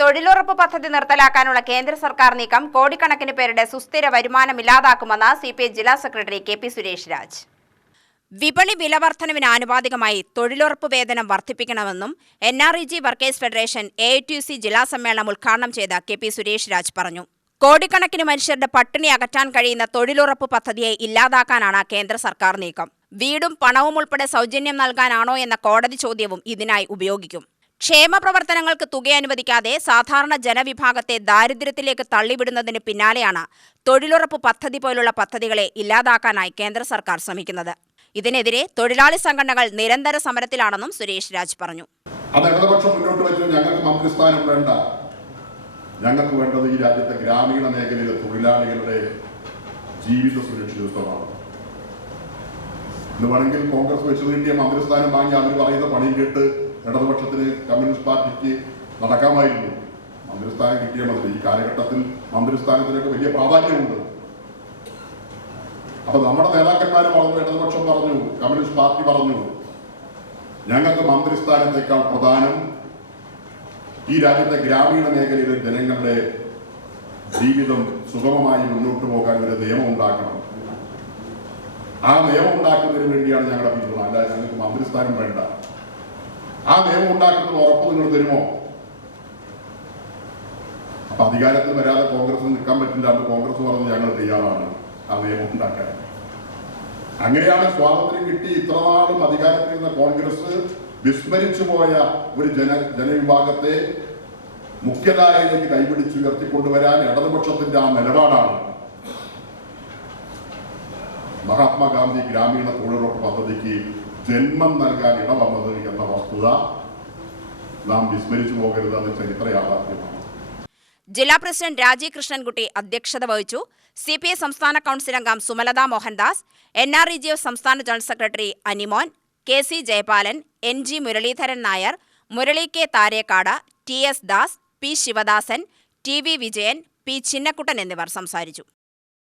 തൊഴിലുറപ്പ് പദ്ധതി നിർത്തലാക്കാനുള്ള കേന്ദ്ര സർക്കാർ നീക്കം കോടിക്കണക്കിന് പേരുടെ സുസ്ഥിര വരുമാനം ഇല്ലാതാക്കുമെന്ന് സിപിഐ ജില്ലാ സെക്രട്ടറി കെ.പി. സുരേഷ് രാജ്. വിപണി വിലവർദ്ധനവിന് ആനുപാതികമായി തൊഴിലുറപ്പ് വേതനം വർദ്ധിപ്പിക്കണമെന്നും NREG വർക്കേഴ്സ് ഫെഡറേഷൻ AITUC ജില്ലാ സമ്മേളനം ഉദ്ഘാടനം ചെയ്ത കെ.പി. സുരേഷ് രാജ് പറഞ്ഞു. കോടിക്കണക്കിന് മനുഷ്യരുടെ പട്ടിണി അകറ്റാൻ കഴിയുന്ന തൊഴിലുറപ്പ് പദ്ധതിയെ ഇല്ലാതാക്കാനാണ് കേന്ദ്ര സർക്കാർ നീക്കം. വീടും പണവും ഉൾപ്പെടെ സൗജന്യം നൽകാനാണോ എന്ന കോടതി ചോദ്യവും ഇതിനായി ഉപയോഗിക്കും. ക്ഷേമ പ്രവർത്തനങ്ങൾക്ക് തുക അനുവദിക്കാതെ സാധാരണ ജനവിഭാഗത്തെ ദാരിദ്ര്യത്തിലേക്ക് തള്ളിവിടുന്നതിന് പിന്നാലെയാണ് തൊഴിലുറപ്പ് പദ്ധതി പോലുള്ള പദ്ധതികളെ ഇല്ലാതാക്കാനായി കേന്ദ്ര സർക്കാർ ശ്രമിക്കുന്നത്. ഇതിനെതിരെ തൊഴിലാളി സംഘടനകൾ നിരന്തര സമരത്തിലാണെന്നും സുരേഷ് രാജ് പറഞ്ഞു. ഞങ്ങൾക്ക് വേണ്ടത് ഈ രാജ്യത്തെ ഗ്രാമീണ മേഖലയിലെ തൊഴിലാളികളുടെ ജീവിത സുരക്ഷിതത്വമാണ്. ഇന്ന് വേണമെങ്കിൽ കോൺഗ്രസ് വെച്ചു നീട്ടിയ മന്ത്രിസ്ഥാനം വാങ്ങി അവർ പറയുന്ന പണിയും കേട്ട് ഇടതുപക്ഷത്തിന് കമ്മ്യൂണിസ്റ്റ് പാർട്ടിക്ക് നടക്കാമായിരുന്നു. മന്ത്രിസ്ഥാനം കിട്ടിയ മതി. ഈ കാലഘട്ടത്തിൽ മന്ത്രിസ്ഥാനത്തിനൊക്കെ വലിയ പ്രാധാന്യമുണ്ട്. അപ്പൊ നമ്മുടെ നേതാക്കന്മാർ പറഞ്ഞു, ഇടതുപക്ഷം പറഞ്ഞു, കമ്മ്യൂണിസ്റ്റ് പാർട്ടി പറഞ്ഞു, ഞങ്ങൾക്ക് മന്ത്രിസ്ഥാനത്തേക്കാൾ പ്രധാനം ഈ രാജ്യത്തെ ഗ്രാമീണ മേഖലയിലെ ജനങ്ങളുടെ ജീവിതം സുഗമമായി മുന്നോട്ട് പോകാൻ ഒരു നിയമം ഉണ്ടാക്കണം. ആ നിയമം ഉണ്ടാക്കുന്നതിന് വേണ്ടിയാണ് ഞങ്ങളുടെ പിന്തുണ. അല്ലാതെ ഞങ്ങൾക്ക് മന്ത്രിസ്ഥാനം വേണ്ട. ആ നിയമം ഉണ്ടാക്കുന്നത് ഉറപ്പ് നിങ്ങൾ തരുമോ? അപ്പൊ അധികാരത്തിൽ വരാതെ കോൺഗ്രസ് നിൽക്കാൻ പറ്റില്ല. അത് കോൺഗ്രസ് പറഞ്ഞ് ഞങ്ങൾ തയ്യാറാണ് ആ നിയമം ഉണ്ടാക്കാൻ. അങ്ങനെയാണ് സ്വാതന്ത്ര്യം കിട്ടി ഇത്രനാളും അധികാരത്തിൽ ഇരുന്ന കോൺഗ്രസ് വിസ്മരിച്ചു പോയ ഒരു ജനവിഭാഗത്തെ മുഖ്യധാരയിലേക്ക് കൈപിടിച്ച് ഉയർത്തിക്കൊണ്ടുവരാൻ ഇടതുപക്ഷത്തിന്റെ ആ നിലപാടാണ് മഹാത്മാഗാന്ധി ഗ്രാമീണ തൊഴിലുറപ്പ് പദ്ധതിക്ക് ജന്മം നൽകാൻ ഇടവന്നത് എന്ന വസ്തുത നാം വിസ്മരിച്ചു പോകരുത്. അത് ചരിത്ര യാഥാർത്ഥ്യമാണ്. ജില്ലാ പ്രസിഡന്റ് രാജീവ് കൃഷ്ണൻകുട്ടി അധ്യക്ഷത വഹിച്ചു. CPI സംസ്ഥാന കൗൺസിൽ അംഗം സുമലത മോഹൻദാസ്, NREG സംസ്ഥാന general secretary Animon, KC Jayapalan, NG Muraleedharan Nair, Murali K Tharekkad, TS Das, P Sivadasan, TV Vijayan, P Chinnakkuttan എന്നിവർ സംസാരിച്ചു.